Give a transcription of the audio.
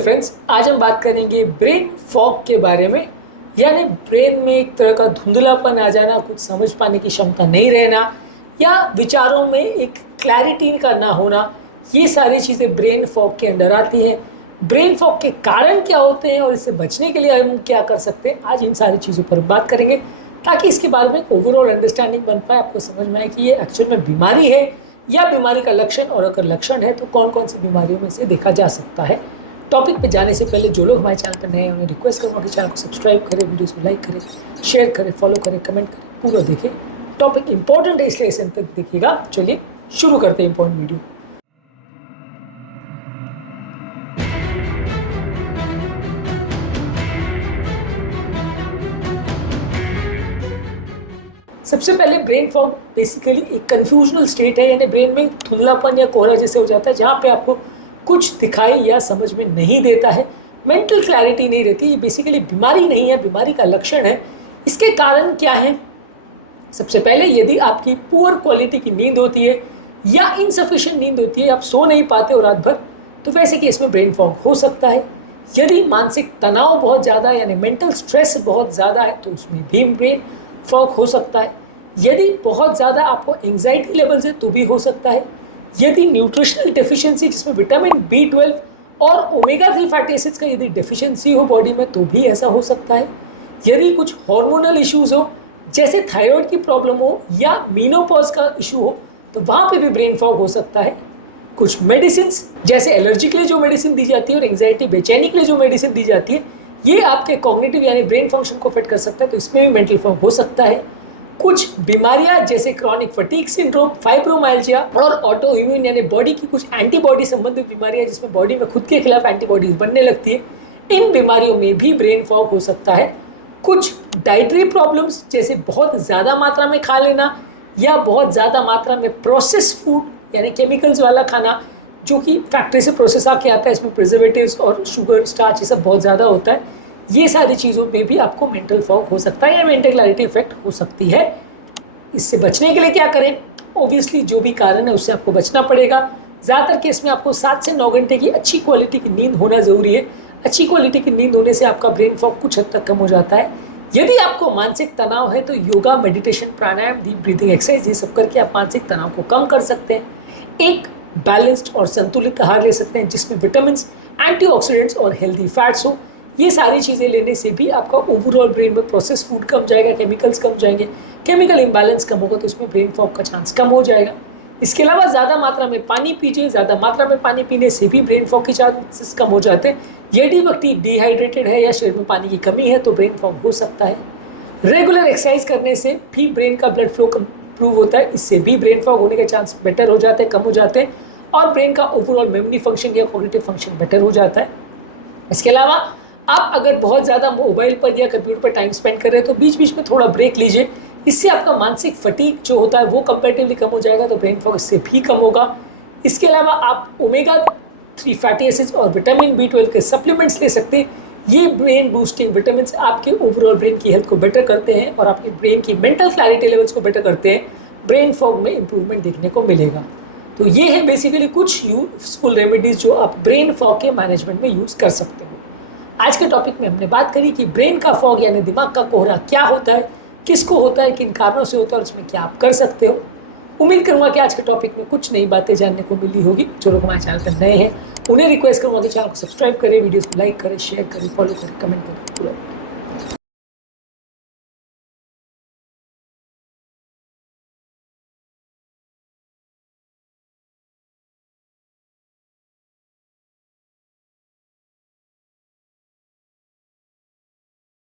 Friends, आज हम बात करेंगे ब्रेन फॉग के बारे में। यानी ब्रेन में एक तरह का धुंधलापन आ जाना, कुछ समझ पाने की क्षमता नहीं रहना या विचारों में एक क्लैरिटी का ना होना, ये सारी चीज़ें ब्रेन फॉग के अंडर आती हैं। ब्रेन फॉग के कारण क्या होते हैं और इससे बचने के लिए हम क्या कर सकते हैं, आज इन सारी चीज़ों पर बात करेंगे ताकि इसके बारे में ओवरऑल अंडरस्टैंडिंग बन पाए, आपको समझ में आए कि ये एक्चुअल में बीमारी है या बीमारी का लक्षण, और अगर लक्षण है तो कौन कौन सी बीमारियों में से देखा जा सकता है। टॉपिक पे जाने से पहले जो लोग हमारे चैनल पर नए हैं उन्हें रिक्वेस्ट करूँगा कि चैनल को सब्सक्राइब करें, वीडियोस को लाइक करें, शेयर करें, फॉलो करें, कमेंट करें, पूरा देखें। टॉपिक इंपॉर्टेंट है इसलिए इसे अंत तक देखिएगा। चलिए शुरू करते हैं इंपॉर्टेंट वीडियो। सबसे पहले ब्रेन फॉग बेसिकली एक कन्फ्यूजनल स्टेट है, यानी ब्रेन में धुंधलापन या कोहरा जैसे हो जाता है जहाँ पे आपको कुछ दिखाई या समझ में नहीं देता है, मेंटल क्लैरिटी नहीं रहती। ये बेसिकली बीमारी नहीं है, बीमारी का लक्षण है। इसके कारण क्या है? सबसे पहले यदि आपकी पुअर क्वालिटी की नींद होती है या इनसफिशिएंट नींद होती है, आप सो नहीं पाते हो रात भर, तो वैसे केस में ब्रेन फॉग हो सकता है। यदि मानसिक तनाव बहुत ज़्यादा यानी मेंटल स्ट्रेस बहुत ज़्यादा है तो उसमें भी ब्रेन फॉग हो सकता है। यदि बहुत ज़्यादा आपको एंग्जाइटी लेवल्स है तो भी हो सकता है। यदि न्यूट्रिशनल डेफिशिएंसी जिसमें विटामिन B12 और ओमेगा 3 फैटी एसिड्स का यदि डेफिशिएंसी हो बॉडी में तो भी ऐसा हो सकता है। यदि कुछ हार्मोनल इश्यूज हो जैसे थायराइड की प्रॉब्लम हो या मेनोपॉज का इशू हो तो वहाँ पे भी ब्रेन फॉग हो सकता है। कुछ मेडिसिन जैसे एलर्जी के लिए जो मेडिसिन दी जाती है और एंग्जाइटी बेचैनी के लिए जो मेडिसिन दी जाती है, ये आपके कॉग्निटिव यानी ब्रेन फंक्शन को अफेक्ट कर सकता है, तो इसमें भी मेंटल फॉग हो सकता है। कुछ बीमारियां जैसे क्रॉनिक फटीग सिंड्रोम, फाइब्रोमाइल्जिया और ऑटो इम्यून यानी बॉडी की कुछ एंटीबॉडी संबंधित बीमारियां जिसमें बॉडी में खुद के खिलाफ एंटीबॉडीज बनने लगती है, इन बीमारियों में भी ब्रेन फॉग हो सकता है। कुछ डाइटरी प्रॉब्लम्स जैसे बहुत ज़्यादा मात्रा में खा लेना या बहुत ज़्यादा मात्रा में प्रोसेस फूड यानी केमिकल्स वाला खाना जो कि फैक्ट्री से प्रोसेस आके आता है, इसमें प्रिजर्वेटिव्स और शुगर, स्टार्च ये सब बहुत ज़्यादा होता है, ये सारी चीज़ों में भी आपको मेंटल फॉग हो सकता है या मेंटल क्लैरिटी इफेक्ट हो सकती है। इससे बचने के लिए क्या करें? ऑब्वियसली जो भी कारण है उससे आपको बचना पड़ेगा। ज़्यादातर केस में आपको 7 से 9 घंटे की अच्छी क्वालिटी की नींद होना ज़रूरी है। अच्छी क्वालिटी की नींद होने से आपका ब्रेन फॉग कुछ हद तक कम हो जाता है। यदि आपको मानसिक तनाव है तो योगा, मेडिटेशन, प्राणायाम, डीप ब्रीथिंग एक्सरसाइज ये सब करके आप मानसिक तनाव को कम कर सकते हैं। एक बैलेंस्ड और संतुलित आहार ले सकते हैं जिसमें विटामिन, एंटीऑक्सीडेंट्स और हेल्दी फैट्स हो। ये सारी चीज़ें लेने से भी आपका ओवरऑल ब्रेन में प्रोसेस फूड कम जाएगा, केमिकल्स कम जाएंगे, केमिकल इम्बैलेंस कम होगा तो उसमें ब्रेन फॉग का चांस कम हो जाएगा। इसके अलावा ज़्यादा मात्रा में पानी पीजिए। ज़्यादा मात्रा में पानी पीने से भी ब्रेन फॉग के चांसेस कम हो जाते हैं। यदि व्यक्ति डिहाइड्रेटेड है या शरीर में पानी की कमी है तो ब्रेन फॉग हो सकता है। रेगुलर एक्सरसाइज करने से भी ब्रेन का ब्लड फ्लो इम्प्रूव होता है, इससे भी ब्रेन फॉग होने के चांस बेटर हो जाते हैं, कम हो जाते हैं और ब्रेन का ओवरऑल मेमोरी फंक्शन या कॉग्निटिव फंक्शन बेटर हो जाता है। इसके अलावा आप अगर बहुत ज़्यादा मोबाइल पर या कंप्यूटर पर टाइम स्पेंड कर रहे हैं तो बीच बीच में थोड़ा ब्रेक लीजिए। इससे आपका मानसिक फटीग जो होता है वो कंपैरेटिवली कम हो जाएगा, तो ब्रेन फॉग इससे भी कम होगा। इसके अलावा आप ओमेगा 3 फैटी एसिड्स और विटामिन B12 के सप्लीमेंट्स ले सकते हैं। ये ब्रेन बूस्टिंग विटामिन आपके ओवरऑल ब्रेन की हेल्थ को बेटर करते हैं और आपके ब्रेन की मेंटल क्लैरिटी लेवल्स को बेटर करते हैं। ब्रेन फॉग में इंप्रूवमेंट देखने को मिलेगा। तो ये है बेसिकली कुछ यूजफुल रेमेडीज जो आप ब्रेन फॉग के मैनेजमेंट में यूज़ कर सकते हो। आज के टॉपिक में हमने बात करी कि ब्रेन का फॉग यानी दिमाग का कोहरा क्या होता है, किसको होता है, किन कारणों से होता है और उसमें क्या आप कर सकते हो। उम्मीद करूंगा कि आज के टॉपिक में कुछ नई बातें जानने को मिली होगी। जो लोग हमारे चैनल पर नए हैं उन्हें रिक्वेस्ट करूंगा कि चैनल को सब्सक्राइब करें, वीडियोस को लाइक करें, शेयर करें, फॉलो करें, कमेंट करें पूरा।